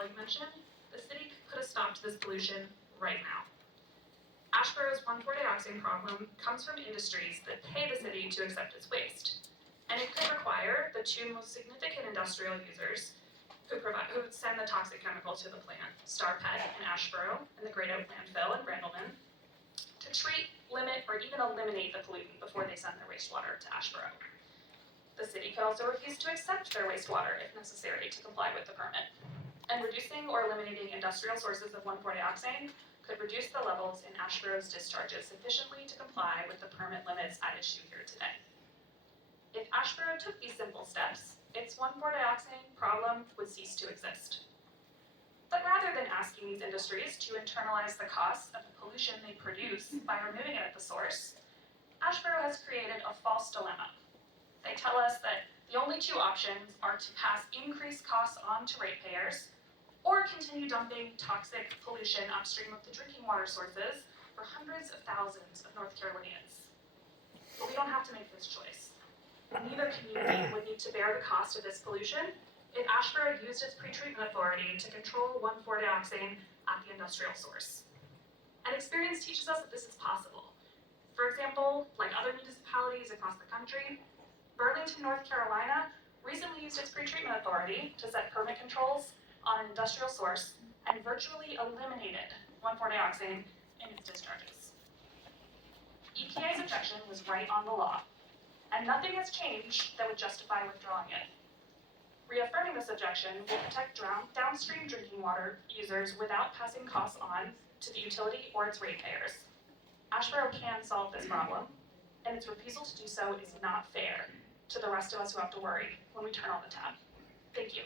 colleague mentioned, the city could have stopped this pollution right now. Asheborough's 1,4-dioxane problem comes from industries that pay the city to accept its waste, and it could require the two most significant industrial users who send the toxic chemical to the plant, Starpet in Asheborough and the Great Oak landfill in Brandleman, to treat, limit, or even eliminate the pollutant before they send their wastewater to Asheborough. The city could also refuse to accept their wastewater if necessary to comply with the permit. And reducing or eliminating industrial sources of 1,4-dioxane could reduce the levels in Asheborough's discharges sufficiently to comply with the permit limits at issue here today. If Asheborough took these simple steps, its 1,4-dioxane problem would cease to exist. But rather than asking these industries to internalize the costs of the pollution they produce by removing it at the source, Asheborough has created a false dilemma. They tell us that the only two options are to pass increased costs on to ratepayers or continue dumping toxic pollution upstream of the drinking water sources for hundreds of thousands of North Carolinians. But we don't have to make this choice. Neither community would need to bear the cost of this pollution if Asheborough used its pretreatment authority to control 1,4-dioxane at the industrial source. And experience teaches us that this is possible. For example, like other municipalities across the country, Burlington, North Carolina recently used its pretreatment authority to set permit controls on an industrial source and virtually eliminated 1,4-dioxane in its discharges. EPA's objection was right on the law, and nothing has changed that would justify withdrawing it. Reaffirming this objection will protect downstream drinking water users without passing costs on to the utility or its ratepayers. Asheborough can solve this problem, and its refusal to do so is not fair to the rest of us who have to worry when we turn on the tap. Thank you.